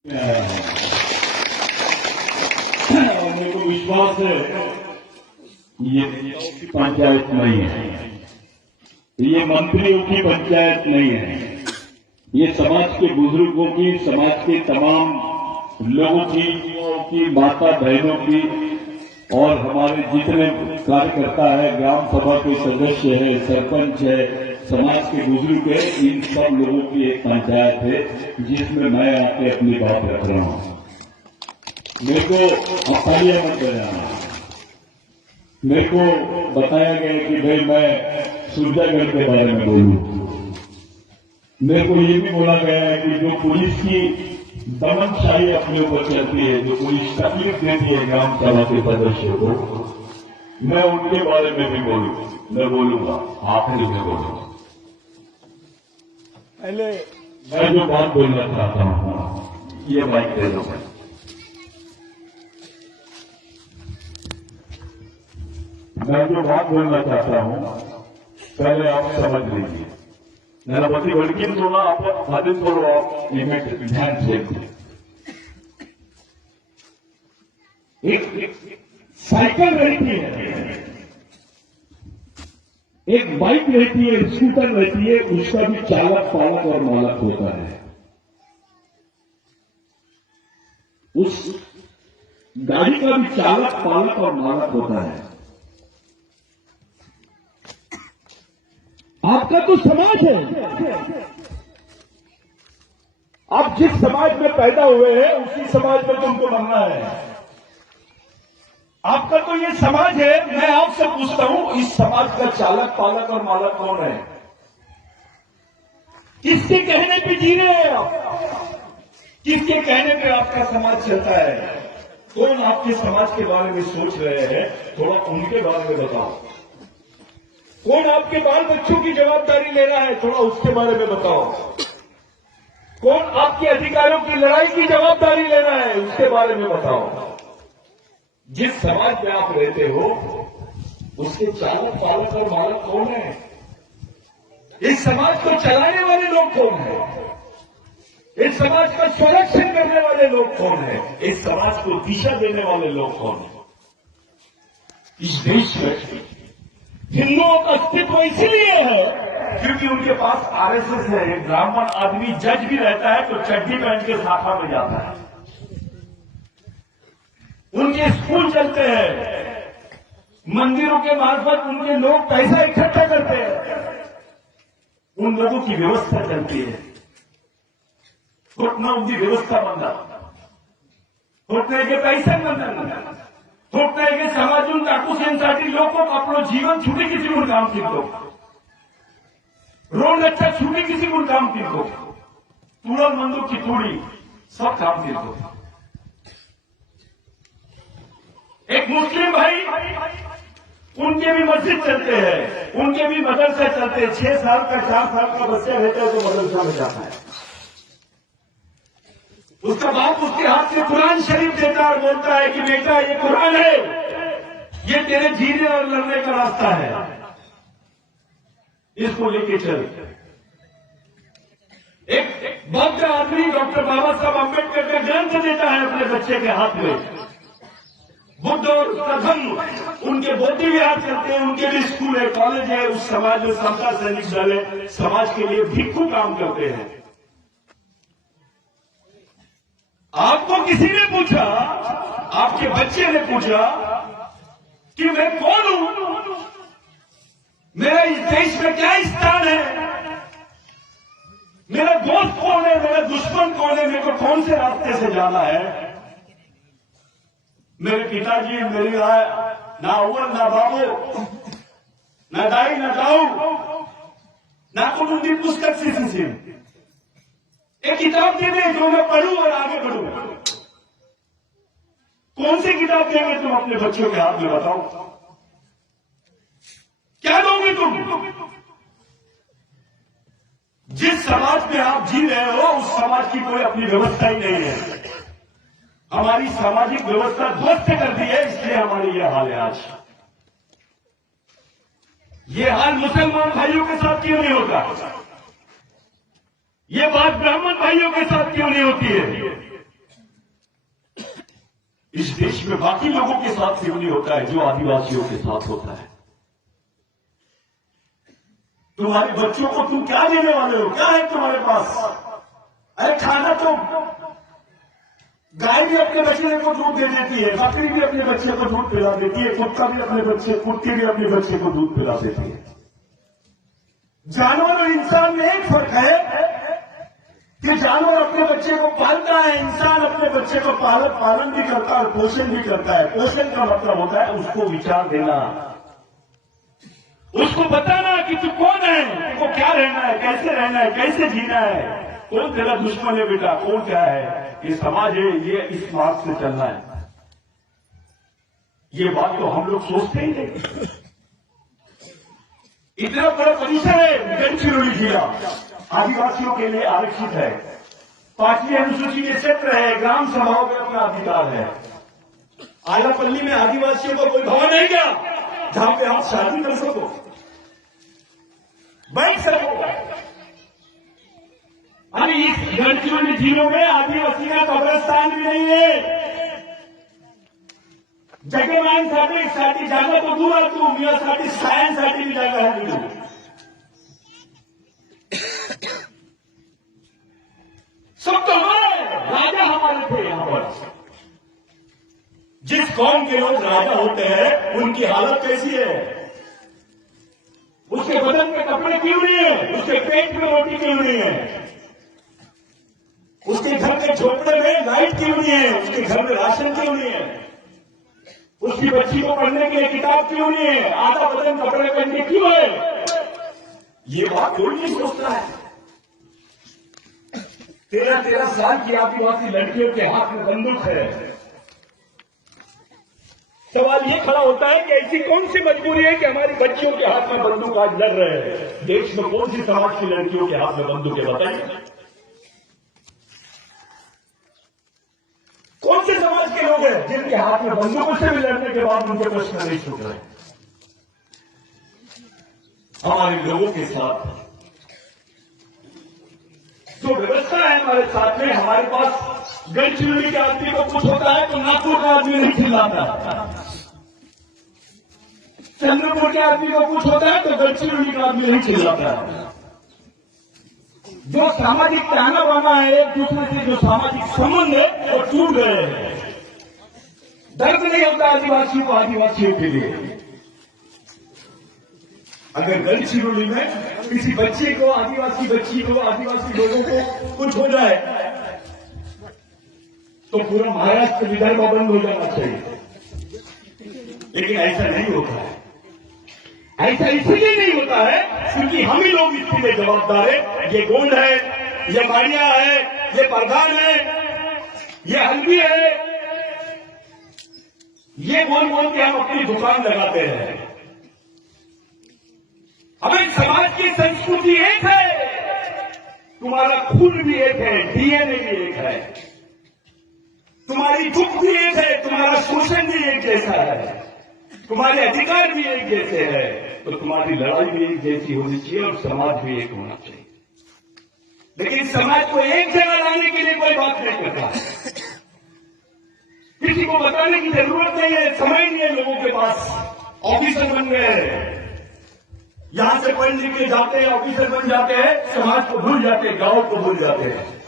और मेरे को विश्वास है ये पंचायत नहीं है, ये मंत्रियों की पंचायत नहीं है, ये समाज के बुजुर्गों की, समाज के तमाम लोगों की माता बहनों की और हमारे जितने कार्यकर्ता है, ग्राम सभा के सदस्य है, सरपंच है, समाज के बुजुर्ग है, इन सब लोगों की एक पंचायत है जिसमें मैं आके अपनी बात रख रहा हूं। मेरे को अपालिया मत बनाना। मेरे को बताया गया कि भाई मैं सूरजागढ़ के बारे में बोलूं। मेरे को ये भी बोला गया है कि जो पुलिस की दमनशाही अपने ऊपर चलती है, जो पुलिस तकलीफ देती है ग्राम सभा के सदस्यों को, मैं उनके बारे में भी मैं बोलूंगा, आखिर में बोलूंगा। पहले मैं जो बात बोलना चाहता हूं, ये माइक दे दो। मैं जो बात बोलना चाहता हूं, पहले आप समझ लीजिए। गणपति बल्कि थोड़ा आप आदि थोड़ा लिमिट ध्यान से। एक साइकिल रहती है, एक बाइक रहती है, स्कूटर रहती है, उसका भी चालक, पालक और मालक होता है। उस गाड़ी का भी चालक, पालक और मालक होता है। आपका तो समाज है। आप जिस समाज में पैदा हुए हैं उसी समाज में तुमको बनना है। आपका तो ये समाज है। मैं आपसे पूछता हूं, इस समाज का चालक, पालक और मालक कौन है? किसके कहने पे जी रहे हैं आप? किसके कहने पे आपका समाज चलता है? कौन आपके समाज के बारे में सोच रहे हैं? थोड़ा उनके बारे में बताओ। कौन आपके बाल बच्चों की जवाबदारी ले रहा है? थोड़ा उसके बारे में बताओ। कौन आपके अधिकारों की लड़ाई की जवाबदारी ले रहा है? उसके बारे में बताओ। जिस समाज में आप रहते हो उसके चालक, पालक और मालक कौन है? इस समाज को चलाने वाले लोग कौन है? इस समाज का संरक्षण करने वाले लोग कौन है? इस समाज को दिशा देने वाले लोग कौन है? इस देश में हिंदुओं का अस्तित्व इसलिए है क्योंकि उनके पास आरएसएस है। एक ब्राह्मण आदमी जज भी रहता है तो चड्डी पहन के शाखा में जाता है। उनके स्कूल चलते हैं, मंदिरों के मार्फत उनके लोग पैसा इकट्ठा करते हैं, उन लोगों की व्यवस्था चलती है। घुटना उनकी व्यवस्था बंदा, घुटने के पैसे बंदा, घुटने के समाजून टाकूसेंसाठी लोग अपना जीवन छूटे किसी को काम किया, रोड अच्छा छूटे किसी को काम किया, तुरंत मंदों की थोड़ी सब काम किया। एक मुस्लिम भाई, उनके भी मस्जिद चलते हैं, उनके भी मदरसा चलते हैं। 6 साल का 4 साल का बच्चा रहता है तो मदरसा में जाता है। उसका बाप उसके हाथ में कुरान शरीफ देता है और बोलता है कि बेटा ये कुरान है, ये तेरे जीने और लड़ने का रास्ता है, इसको लेके चल। एक बौद्ध आदमी डॉक्टर बाबा साहब अम्बेडकर का ग्रंथ देता है अपने बच्चे के हाथ में। बुद्ध और उसका धर्म, उनके बोधी विहार चलते हैं, उनके भी स्कूल है, कॉलेज है। उस समाज में समता सैनिक दल है, समाज के लिए भिक्षु काम करते हैं। आपको किसी ने पूछा, आपके बच्चे ने पूछा कि मैं कौन हूं, मेरा इस देश में क्या स्थान है, मेरा दोस्त कौन है, मेरा दुश्मन कौन है, मेरे को कौन से रास्ते से जाना है? मेरे पिताजी मेरी राय ना अव्वल ना बाबू ना दाई ना दाऊ ना कुछ उनकी पुस्तक से एक किताब दे दे जो मैं पढ़ूं और आगे बढ़ूं। कौन सी किताब देंगे तुम अपने बच्चों के हाथ में? बताओ, क्या दोगे तुम? जिस समाज में आप जी रहे हो उस समाज की कोई अपनी व्यवस्था ही नहीं है। हमारी सामाजिक व्यवस्था ध्वस्त कर दी है, इसलिए हमारी यह हाल है आज। ये हाल मुसलमान भाइयों के साथ क्यों नहीं होता? ये बात ब्राह्मण भाइयों के साथ क्यों नहीं होती है? इस देश में बाकी लोगों के साथ क्यों नहीं होता है जो आदिवासियों के साथ होता है? तुम्हारे बच्चों को तुम क्या देने वाले हो? क्या है तुम्हारे पास? अरे खाना तो गाय भी अपने बच्चे को दूध दे देती है, बकरी भी अपने बच्चे को दूध पिला देती है, कुत्ता भी कुत्ते भी अपने बच्चे को दूध पिला देती है। जानवर और इंसान में एक फर्क है कि जानवर अपने बच्चे को पालता है, इंसान अपने बच्चे को पालन भी करता है और पोषण भी करता है। पोषण का मतलब होता है उसको विचार देना, उसको बताना कि तू कौन है, तुमको क्या रहना है, कैसे रहना है, कैसे जीना है, कौन तेरा दुश्मन है बेटा, कौन क्या है, ये समाज है, ये इस मार्ग से चलना है। ये बात तो हम लोग सोचते ही नहीं। इतना बड़ा परिसर है गढ़चिरौली जिला आदिवासियों के लिए आरक्षित है, 5वीं अनुसूची के क्षेत्र है, ग्राम सभाओं में अपना अधिकार है। आलापल्ली में आदिवासियों का कोई भवन है क्या जहां पे आप शादी कर सको, बैठ सको? अरे इस गढ़चिरौली जिलों में आदिवासी का कब्रिस्तान भी नहीं है। जगेमानसाठी जागा तो दूर तू मियासाठी सायन्ससाठी भी जागा है नहीं। सब तो हमारे राजा हमारे थे यहां पर। जिस कौम के लोग राजा होते हैं उनकी हालत कैसी है? उसके बदन में कपड़े क्यों नहीं है? उसके पेट में रोटी क्यों नहीं है? उसके घर के झोपड़े में लाइट क्यों नहीं है? उसके घर में राशन क्यों नहीं है? उसकी बच्ची को पढ़ने के लिए किताब क्यों नहीं है? आधा बदन कपड़े पहनने क्यों है? ये बात कोई नहीं सोचता है। 13 साल की आदिवासी लड़कियों के हाथ में बंदूक है। सवाल ये खड़ा होता है कि ऐसी कौन सी मजबूरी है कि हमारी बच्चियों के हाथ में बंदूक आज लड़ रहे हैं? देश में कौन सी समाज की लड़कियों के हाथ में बंदूक है बताइए? कौन से समाज के लोग हैं जिनके हाथ में बंदूकों से भी लड़ने के बाद उनके प्रश्न नहीं छूट रहे? हमारे लोगों के साथ जो व्यवस्था है हमारे साथ में, हमारे पास गढ़चिरौली के आदमी को कुछ होता है तो नागपुर का आदमी नहीं चिल्लाता, चंद्रपुर के आदमी को कुछ होता है तो गढ़चिरौली का आदमी नहीं चिल्लाता। जो सामाजिक ताना बाना है, एक दूसरे से जो सामाजिक संबंध है वो टूट गए हैं। दर्द नहीं होता आदिवासियों को आदिवासियों के लिए। अगर गढ़चिरौली में किसी बच्चे को, आदिवासी बच्ची को, आदिवासी लोगों को कुछ हो जाए तो पूरा महाराष्ट्र विदर्भ बंद हो जाना चाहिए, लेकिन ऐसा नहीं होता है। ऐसा इसलिए नहीं होता है क्योंकि हम ही लोग इसके लिए जवाबदार है। ये गोंड है, ये माड़िया है, ये प्रधान है, ये हल्दी है, ये बोल के हम अपनी दुकान लगाते हैं। अब एक समाज की संस्कृति एक है, तुम्हारा खून भी एक है, डीएनए भी एक है, तुम्हारी दुख भी एक है, तुम्हारा शोषण भी एक जैसा है, तुम्हारे अधिकार भी एक जैसे है, तो तुम्हारी लड़ाई भी एक जैसी होनी चाहिए और समाज भी एक होना चाहिए। लेकिन समाज को एक जगह लाने के लिए कोई बात नहीं करता, किसी को बताने की जरूरत नहीं है, समय नहीं है लोगों के पास। ऑफिसर बन गए हैं, यहां से पढ़ लिख के जाते हैं, ऑफिसर बन जाते हैं, समाज को भूल जाते हैं, गांव को भूल जाते हैं।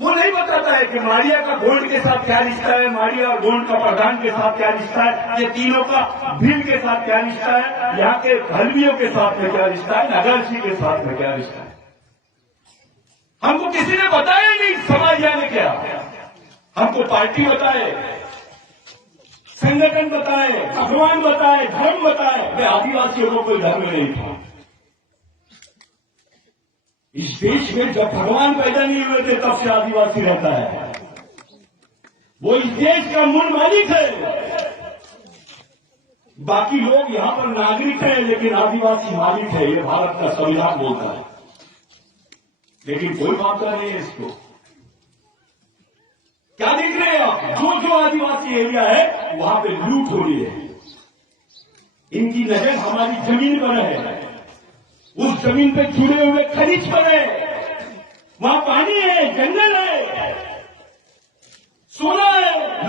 वो नहीं बताता है कि माड़िया का गोंड के साथ क्या रिश्ता है, माड़िया और गोंड का प्रधान के साथ क्या रिश्ता है, ये तीनों का भील के साथ क्या रिश्ता है, यहाँ के हल्दियों के साथ में क्या रिश्ता है, नगरसी के साथ में क्या रिश्ता है। हमको किसी ने बताया नहीं समाज यानी क्या। हमको पार्टी बताए, संगठन बताए, भगवान बताए, धर्म बताए, मैं आदिवासियों को कोई धर्म नहीं था। इस देश में जब भगवान पैदा नहीं हुए थे तब से आदिवासी रहता है। वो इस देश का मूल मालिक है। बाकी लोग यहां पर नागरिक हैं, लेकिन आदिवासी मालिक है, ये भारत का संविधान बोलता है। लेकिन कोई मानता नहीं है इसको। क्या देख रहे हैं आप? जो जो आदिवासी एरिया है वहां पे लूट हो रही है। इनकी नजर हमारी जमीन पर है, उस जमीन पे जुड़े हुए खनिज पर है, वहां पानी है, जंगल है, सोना है,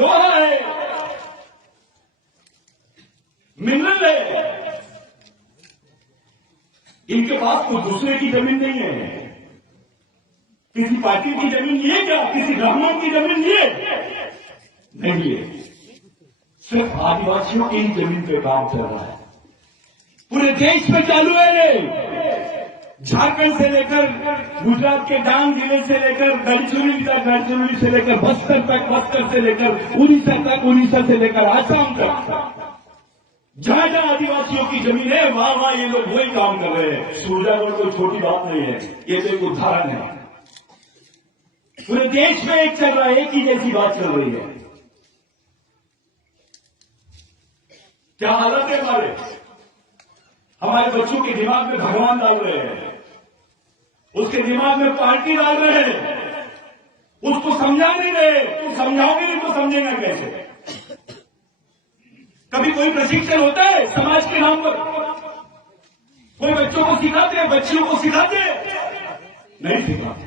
पास कोई दूसरे की जमीन नहीं है, किसी पार्टी की जमीन ये क्या, किसी ब्राह्मण की जमीन ये नहीं है, सिर्फ आदिवासियों की ही जमीन पे काम चल रहा है। पूरे देश में चालू है ये, झारखंड से लेकर गुजरात के डांग जिले से लेकर गढ़चिरौली तक, गढ़चिरौली से लेकर बस्तर तक, बस्तर से लेकर उड़ीसा तक, उड़ीसा से लेकर आसाम तक, जहां जहां आदिवासियों की जमीन है वहां वहां ये लोग वही काम कर रहे हैं। सूरजागढ़ कोई छोटी बात नहीं है, ये तो एक उदाहरण है। पूरे देश में एक चल रहा है, एक ही जैसी बात चल रही है। क्या हालत है हमारे बच्चों के दिमाग में भगवान डाल रहे हैं, उसके दिमाग में पार्टी डाल रहे हैं, उसको समझा नहीं रहे। तुम समझाओगे नहीं तो समझेगा कैसे? कभी कोई प्रशिक्षण होता है समाज के नाम पर? कोई बच्चों को सिखाते हैं, बच्चियों को सिखाते हैं? नहीं सिखाते।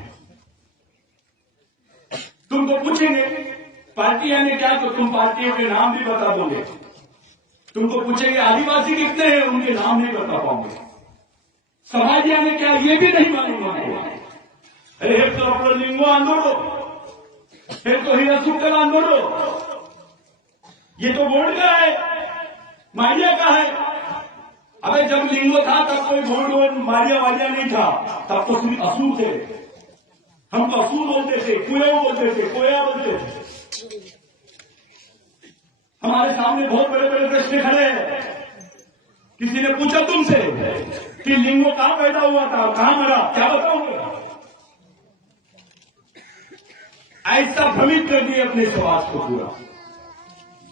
तुम तो पूछेंगे पार्टी यानी क्या, तो तुम पार्टियों के नाम भी बता दोगे। तुमको पूछेंगे आदिवासी कितने हैं, उनके नाम नहीं बता पाओगे। समाज यानी क्या, ये भी नहीं मालूम आपको। अरे एक तो अपना लिंगो आंदोलो, एक तो हीरा सुक्कल आंदोलो, ये तो बोर्ड का है, मारिया का है। अबे जब लिंगो था तब कोई बोर्ड और मारिया वारिया नहीं था, तब तो सिर्फ असूर थे। हम तो असूर बोलते थे, कुएं बोलते थे, कोया बोलते थे। हमारे सामने बहुत बड़े बड़े प्रश्न खड़े हैं। किसी ने पूछा तुमसे कि लिंगो कहां पैदा हुआ था, कहां मरा, क्या बताओगे? ऐसा भ्रमित कर दिए अपने समाज को पूरा।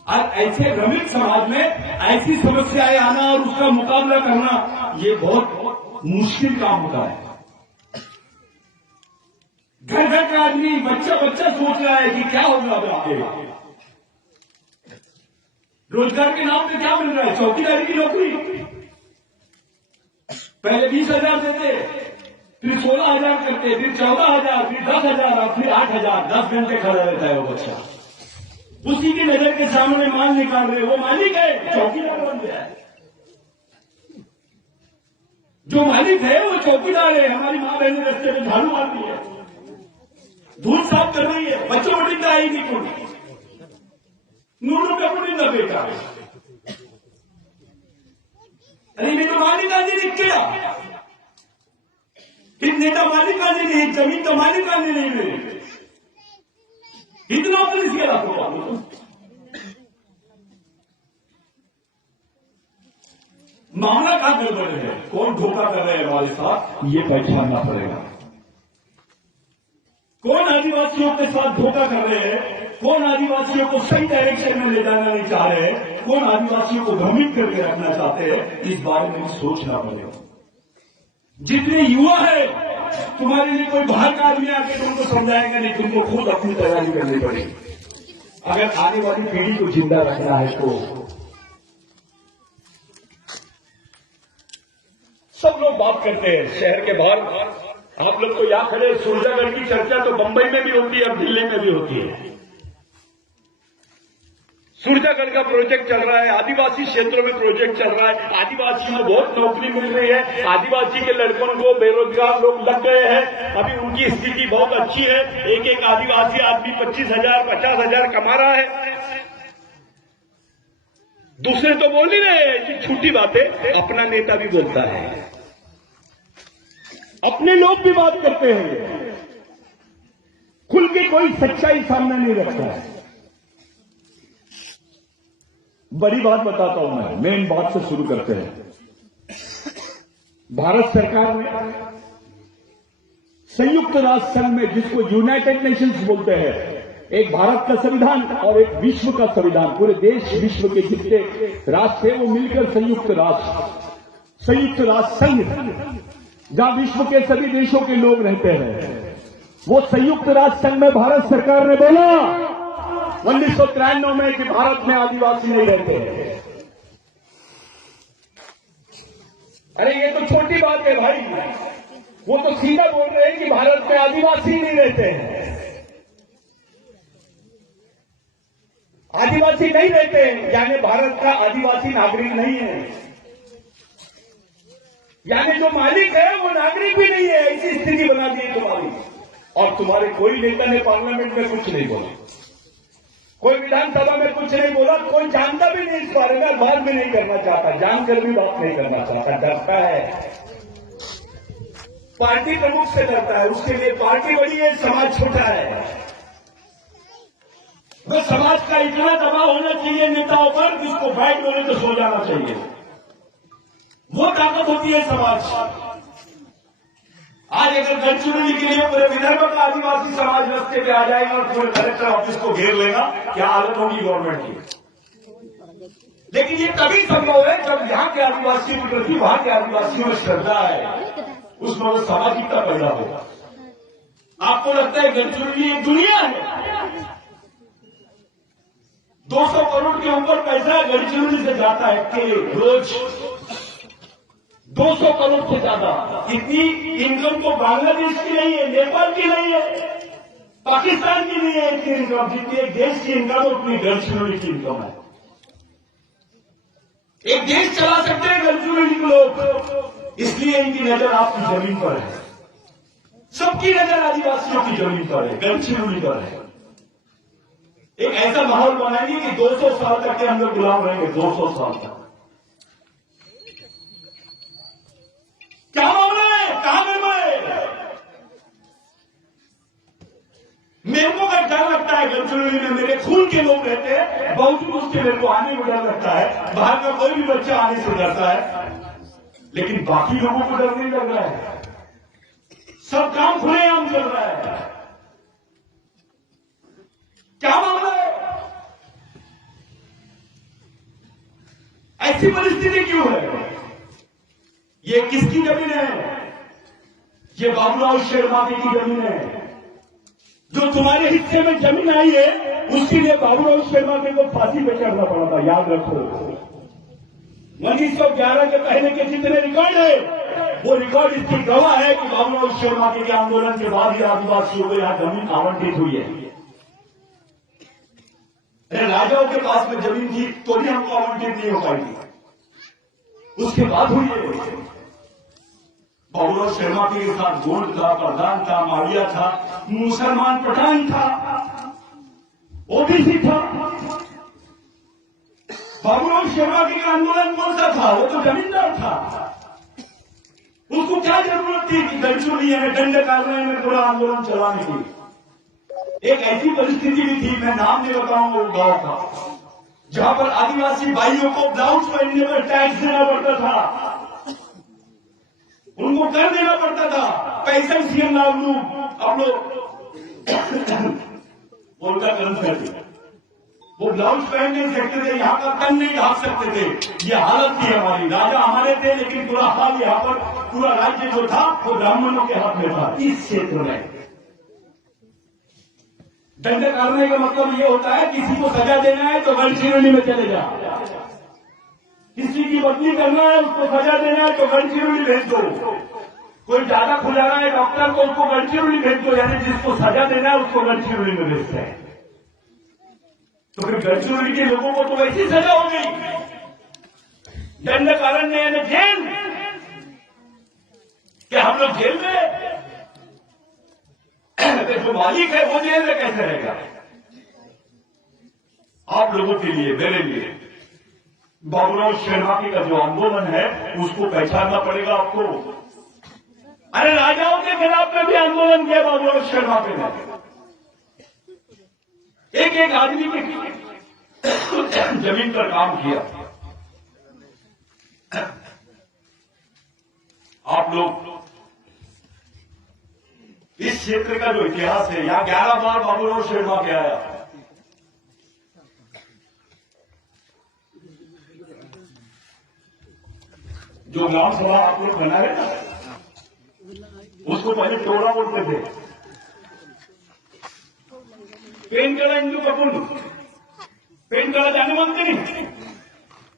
और ऐसे भ्रमित समाज में ऐसी समस्याएं आना और उसका मुकाबला करना, ये बहुत मुश्किल काम होता है। घर घर का आदमी, बच्चा बच्चा सोच रहा है कि क्या होगा अब आगे। रोजगार के नाम पे क्या मिल रहा है? चौकीदारी की नौकरी। पहले 20,000 देते, फिर 16,000 करते, फिर 14,000, फिर 10,000, फिर 8,000। 10 घंटे खड़ा रहता है वो बच्चा, उसी की नजर के सामने माल निकाल रहे। वो मालिक है, चौकीदार बन गया है। जो मालिक है वो चौकीदार है। हमारी मां बहनें रस्ते में झाड़ू मारती है, धूल साफ कर रही है, बच्चों को निंदा आएगी कोई नूनू का पुनिंदा बेटा। अरे मैं तो मालिकानी नहीं किया, नेता मालिकानी नहीं, जमीन तो मालिकानी नहीं मिली, इतना पुलिस के लाखों। मामला कहां गड़बड़ है, कौन धोखा कर रहे हैं हमारे साथ, ये पहचानना पड़ेगा। कौन आदिवासियों के साथ धोखा कर रहे हैं, कौन आदिवासियों को सही डायरेक्शन में ले जाना नहीं चाह रहे हैं, कौन आदिवासियों को भ्रमित करके रखना चाहते हैं, इस बारे में सोचना पड़ेगा। जितने युवा है, तुम्हारे लिए कोई बाहर का आदमी आके तुमको समझाएगा नहीं, तुमको खुद अपनी तैयारी करनी पड़ेगी अगर आने वाली पीढ़ी को जिंदा रखना है तो। सब लोग बात करते हैं शहर के बाहर, आप लोग तो यहां खड़े, सूरजागढ़ की चर्चा तो बंबई में भी होती है और दिल्ली में भी होती है। सूरजागढ़ का प्रोजेक्ट चल रहा है, आदिवासी क्षेत्रों में प्रोजेक्ट चल रहा है, आदिवासियों को बहुत नौकरी मिल रही है, आदिवासी के लड़कों को बेरोजगार लोग लग गए हैं, अभी उनकी स्थिति बहुत अच्छी है। एक एक आदिवासी आदमी 25,000 50,000 कमा रहा है। दूसरे तो बोल ही रहे हैं ऐसी छोटी बातें, अपना नेता भी बोलता है, अपने लोग भी बात करते हैं, खुल के कोई सच्चाई सामने नहीं रखता है। बड़ी बात बताता हूं मैं, मेन बात से शुरू करते हैं। भारत सरकार ने संयुक्त राष्ट्र संघ में, जिसको यूनाइटेड नेशंस बोलते हैं, एक भारत का संविधान और एक विश्व का संविधान, पूरे देश विश्व के जितने राष्ट्र थे वो मिलकर संयुक्त राष्ट्र संघ, जहां विश्व के सभी देशों के लोग रहते हैं, वो संयुक्त राष्ट्र संघ में भारत सरकार ने बोला 1993 में कि भारत में आदिवासी नहीं रहते। अरे ये तो छोटी बात है भाई, वो तो सीधा बोल रहे हैं कि भारत में आदिवासी नहीं रहते हैं। आदिवासी नहीं रहते हैं यानी भारत का आदिवासी नागरिक नहीं है। यानी जो मालिक है वो नागरिक भी नहीं है, ऐसी स्थिति बना दी है तुम्हारी। और तुम्हारे कोई नेता ने पार्लियामेंट में कुछ नहीं बोला, कोई विधानसभा में कुछ नहीं बोला, कोई जानता भी नहीं इस बारे में, बात भी नहीं करना चाहता, जानकर भी बात नहीं करना चाहता, डरता है, पार्टी प्रमुख से डरता है। उसके लिए पार्टी बड़ी है, समाज छोटा है। तो समाज का इतना दबाव होना चाहिए नेताओं पर जिसको बैठ बोले तो सो जाना चाहिए, वो ताकत होती है समाज। आज अगर गढ़चिरौली के लिए पूरे विदर्भ का आदिवासी समाज रास्ते पे आ जाएगा और पूरे कलेक्टर ऑफिस को घेर लेगा, क्या हालत होगी गवर्नमेंट की। लेकिन ये तभी संभव है जब यहाँ के आदिवासियों के प्रति वहां के आदिवासियों में श्रद्धा है, उसमें वो सामाजिकता पैदा होगा। आपको लगता है गढ़चिरौली एक दुनिया है, 200 करोड़ के ऊपर पैसा गढ़चिरौली से जाता है कि रोज 200 करोड़ से ज्यादा। इतनी इनकम तो बांग्लादेश की नहीं है, नेपाल की नहीं है, पाकिस्तान की नहीं है इतनी इनकम, जितनी एक देश की इनकम है उतनी गढ़चिरौली की इनकम है। एक देश चला सकते हैं गढ़चिरौली के लोग, इसलिए इनकी नजर आपकी जमीन पर है, सबकी नजर आदिवासियों की जमीन पर है, गढ़चिरौली पर है। एक ऐसा माहौल बनाएंगे कि 200 साल तक के हम लोग गुलाम रहेंगे, 200 साल तक। क्या मामला है, कहां गड़बड़ है? मेरे को का डर लगता है गढ़चिरौली में मेरे खून के लोग रहते हैं, बावजूद उसके मेरे को आने में डर लगता है। बाहर का कोई भी बच्चा आने से डरता है, लेकिन बाकी लोगों को डर नहीं लग रहा है, सब काम खुलेआम चल रहा है। क्या मामला है? ऐसी परिस्थिति क्यों है? ये किसकी जमीन है? ये बाबूराव शर्मा की जमीन है। जो तुम्हारे हिस्से में जमीन आई है उसके लिए बाबूराव शर्मा को फांसी पे चढ़ना पड़ा था, याद रखो। 1911 के पहले के जितने रिकॉर्ड है वो रिकॉर्ड इसकी गवाह है कि बाबूराव शर्मा के आंदोलन के बाद ही आदिवासियों को यहां जमीन आवंटित हुई है। अरे राजाओं के पास में जमीन थी तो भी हमको आवंटित नहीं हो पाई थी, उसके बाद हुई है। बाबूराव शर्मा के साथ गोंड था, प्रधान था, माविया था, मुसलमान पठान था, ओबीसी था। बाबूराव शर्मा के आंदोलन कौन सा था? वो तो जमींदार था। उसको क्या जरूरत थी कि गढ़चिरौली में डंडे कार्रवाई में पूरा आंदोलन चलाने की? एक ऐसी परिस्थिति भी थी, मैं नाम नहीं बताऊंगा वो गांव का, जहां पर आदिवासी भाइयों को ब्लाउज पहनने पर टैक्स देना पड़ता था, उनको कर देना पड़ता था। पैसा सीएम नावलू आप लोग उनका कर्म कर दिया, वो ब्लाउज पहन नहीं सकते थे, यहाँ का तन नहीं ढाक सकते थे। ये हालत थी हमारी। राजा हमारे थे लेकिन पूरा हाल यहाँ पर पूरा राज्य जो था वो ब्राह्मणों के हाथ में था। इस क्षेत्र में दंड करने का मतलब ये होता है किसी को सजा देना है तो गढ़चिरौली में चले जा, किसी की बदली करना है उसको सजा देना है तो गढ़चिरौली भेज दो, कोई ज्यादा खुलाना है डॉक्टर को उसको गढ़चिरौली भेज दो, यानी जिसको सजा देना है उसको गढ़चिरौली में भेजते हैं। तो फिर गढ़चिरौली के लोगों को तो वैसी सजा हो गई, दंड कारण यानी जेल, कि हम लोग जेल में, जो मालिक है वो जेल में कैसे रहेगा? आप लोगों के लिए, मेरे लिए बाबूराव शर्मा का जो आंदोलन है उसको पहचानना पड़ेगा आपको। अरे राजाओं के खिलाफ में भी आंदोलन किया बाबूराव शर्मा ने, एक एक आदमी की जमीन पर काम किया। आप लोग इस क्षेत्र का जो इतिहास है, यहां 11 बार बाबूराव शर्मा के आया। जो ग्राम सभा आप लोग बना रहे ना, उसको पहले टोला बोलते थे, पेनकड़ा इंदू कपूर, पेनकड़ा जाने मानते नहीं,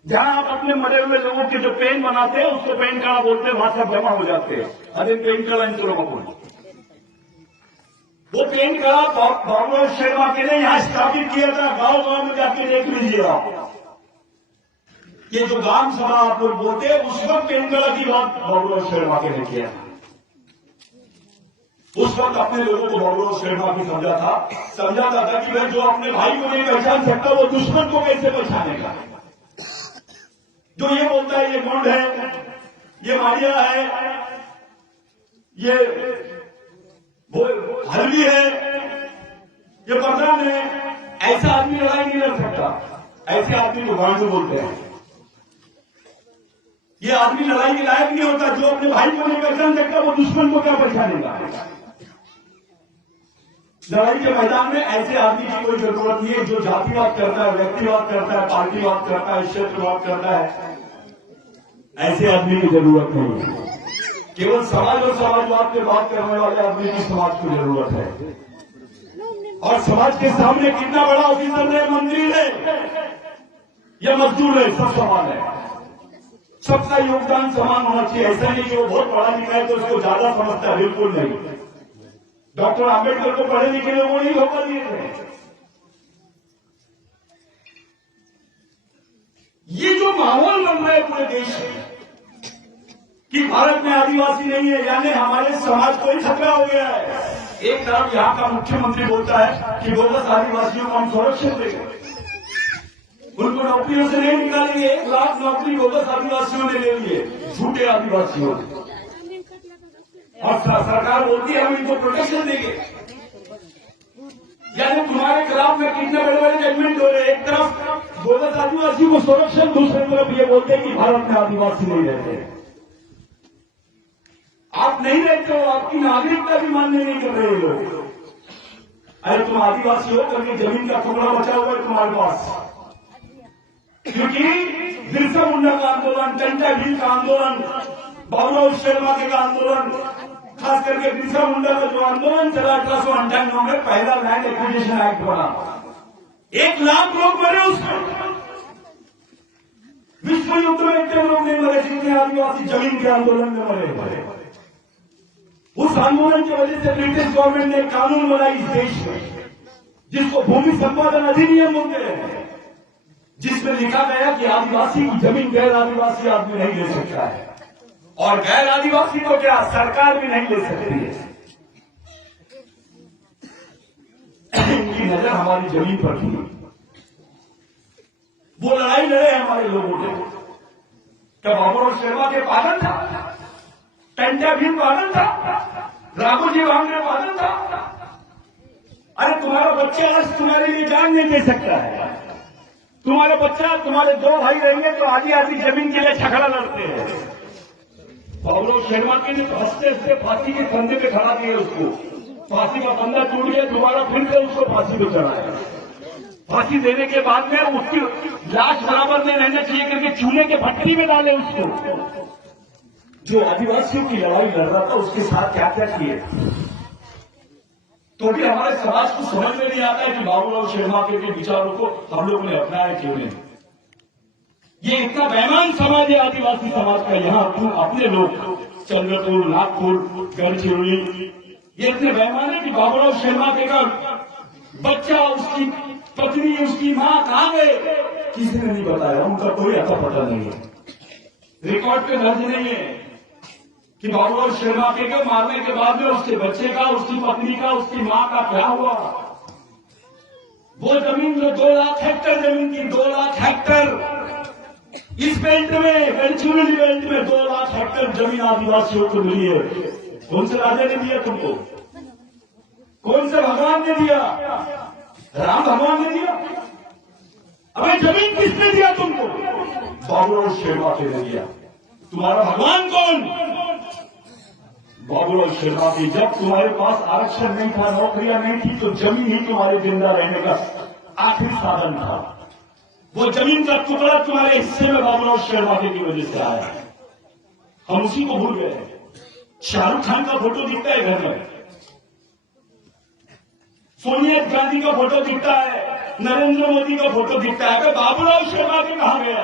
जहां आप अपने मरे हुए लोगों के जो पेन बनाते हैं उसको पेनकड़ा बोलते हैं, वहां सब जमा हो जाते हैं। अरे पेनकड़ा इंदू कपूर, वो पेनकड़ा बाबूराव शर्मा के ने यहां स्थापित किया था। गांव गांव में जाके देख लीजिए आप, ये जो ग्राम सभा आप लोग बोलते हैं, उस वक्त तेलंगाना की बात बाबूराव शर्मा के ने किया। उस वक्त अपने लोगों को बाबूराव शर्मा की समझाता था कि भाई जो अपने भाई को नहीं पहचान सकता वो दुश्मन को कैसे पहचानेगा। जो ये बोलता है ये गुंड है, ये मारिया है, ये वो हलवी है, ये प्रधान है, ऐसा आदमी लड़ाई नहीं लड़ सकता। ऐसे आदमी को गांडू बोलते हैं। ये आदमी लड़ाई के लायक नहीं होता। जो अपने भाई को नहीं पहचान सकता वो दुश्मन को क्या पहचानेगा। लड़ाई के मैदान में ऐसे आदमी की कोई जरूरत नहीं है जो जातिवाद करता है, व्यक्तिवाद करता है, पार्टीवाद करता है, क्षेत्रवाद करता है। ऐसे आदमी की जरूरत नहीं है। केवल समाज और समाजवाद पे बात करने वाले आदमी की समाज की जरूरत है। और समाज के सामने कितना बड़ा ऑफिसर है, मंत्री है या मजदूर है, सब समान है। सबका योगदान समान होना चाहिए। ऐसा नहीं कि वो बहुत पढ़ा लिखा है तो उसको ज्यादा समझता है, बिल्कुल नहीं। डॉक्टर आंबेडकर को पढ़े लिखे लोगों ने धोखा दिए थे। ये जो माहौल बन रहा है पूरे देश में कि भारत में आदिवासी नहीं है, यानी हमारे समाज को ही खतरा हो गया है। एक तरफ यहां का मुख्यमंत्री बोलता है कि बोगस आदिवासियों को हम संरक्षण देंगे, उनको नौकरियों से नहीं निकालेंगे। 1 लाख नौकरी बोगस आदिवासियों ने ले लिए, झूठे आदिवासियों ने। और सरकार बोलती है हम इनको प्रोटेक्शन देंगे। यानी तुम्हारे खिलाफ में कितने बड़े बड़े जजमेंट हो रहे हैं। एक तरफ बोगस आदिवासी को संरक्षण, दूसरी तरफ ये बोलते हैं कि भारत में आदिवासी नहीं रहते। आप नहीं रहते हो, आपकी नागरिकता भी मान्य नहीं कर रहे लोग। अरे तुम आदिवासी हो करके जमीन का टुकड़ा बचा हुआ है तुम्हारे पास। क्योंकि बिरसा मुंडा का आंदोलन, टंटा भील का आंदोलन, बाबूराव शर्मा के का आंदोलन, खास करके बिरसा मुंडा का जो आंदोलन चला 1898 में, पहला लैंड एक्विजिशन एक्ट बना। 1 लाख लोग मरे उसमें। विश्व युद्ध में इतने लोग नहीं मरे जितने आदिवासी जमीन के आंदोलन में मरे। उस आंदोलन की वजह से ब्रिटिश गवर्नमेंट ने कानून बनाई इस देश में, जिसको भूमि संपादन अधिनियम बोलते हैं, जिसमें लिखा गया कि आदिवासी की जमीन गैर आदिवासी आदमी नहीं ले सकता है। और गैर आदिवासी को क्या सरकार भी नहीं ले सकती है। इनकी नजर हमारी जमीन पर थी। वो लड़ाई लड़े हमारे लोगों ने। क्या बाबूराव शर्मा के पालन था, टंटा भील पालन था, राघोजी भांगरे पालन था। अरे तुम्हारा बच्चा आज तुम्हारे लिए जान नहीं दे सकता है। तुम्हारे बच्चा, तुम्हारे 2 भाई रहेंगे तो आधी आधी जमीन के लिए झगड़ा लड़ते हैं। बाबूराव शर्मा के ने हंसते हंसते फांसी के फंदे पे खड़ा दिया उसको। फांसी का फंदा टूट गया, दोबारा फिर से उसको फांसी पे चढ़ाया। फांसी देने के बाद में उसकी लाश बराबर में रहना चाहिए करके चूल्हे के भट्टी में डाले उसको। जो आदिवासियों की लड़ाई लड़ रहा था उसके साथ क्या क्या किए, तो भी हमारे समाज को समझ में नहीं आता है कि बाबूराव शर्मा के विचारों को हम लोगों ने अपनाया क्यों नहीं। ये इतना बेईमान समाज है आदिवासी समाज का। यहाँ अपने लोग चंद्रपुर, नागपुर, गढ़चिरौली, ये इतने बेईमान है कि बाबूराव शर्मा के का बच्चा, उसकी पत्नी, उसकी मां कहां गए किसी ने नहीं बताया। उनका कोई अता पता नहीं है, रिकॉर्ड पे दर्ज नहीं है कि बाबूराव शर्मा के मारने के बाद में उसके बच्चे का, उसकी पत्नी का, उसकी मां का क्या हुआ। वो जमीन जो 2 लाख हेक्टेयर जमीन की, 2 लाख हेक्टेयर इस बेल्ट में, गढ़चिरौली बेल्ट में 2 लाख हेक्टेयर जमीन आदिवासियों को मिली है। कौन से राजा ने दिया तुमको? कौन से भगवान ने दिया? राम भगवान ने दिया? अबे जमीन किसने दिया तुमको? बाबूराव शर्मा के ने दिया। तुम्हारा भगवान कौन? बाबूराव शर्मा की। जब तुम्हारे पास आरक्षण नहीं था, नौकरियां नहीं थी, तो जमीन ही तुम्हारे जिंदा रहने का आखिरी साधन था। वो जमीन का टुकड़ा तुम्हारे हिस्से में बाबूराव शर्मा की वजह से आया। हम उसी को भूल गए। शाहरुख खान का फोटो दिखता है घर में, सोनिया गांधी का फोटो दिखता है, नरेंद्र मोदी का फोटो दिखता है। अगर बाबूराव शर्मा के कहां गया?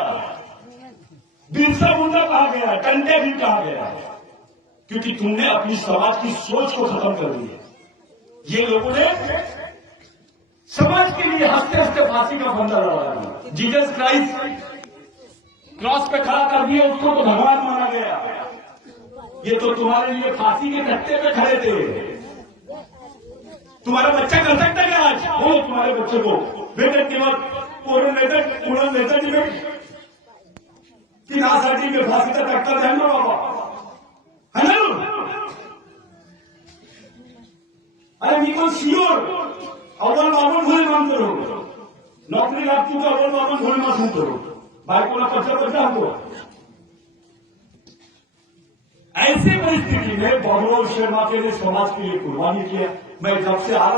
बिरसा मुंडा कहां गया? टंटे भी कहां गया? क्योंकि तुमने अपनी समाज की सोच को खत्म कर दिया। ये लोगों ने समाज के लिए हंसते हंसते फांसी का फंदा लगा दिया। जीसस क्राइस्ट क्रॉस पे खड़ा कर दिया, उसको तो भगवान माना गया। ये तो तुम्हारे लिए फांसी के कट्टे पे खड़े थे। तुम्हारा बच्चा कर सकता है आज? हो तुम्हारे बच्चे को बेटे किंवा कोण नेता दिले की नासाठी मी फाशीचा कट्टा द्या ना बाबा, है ना? अरे मी पण सिओर अव्वल बाबन घोळे मान करो, नौकरी लाग चुका अव्वल बाबन घोळे मान करो, बायकोला पत्र हमको। ऐसी परिस्थिति में बबलू शर्मा के लिए समाज के लिए कुर्बानी किया। मैं जब से आ रहा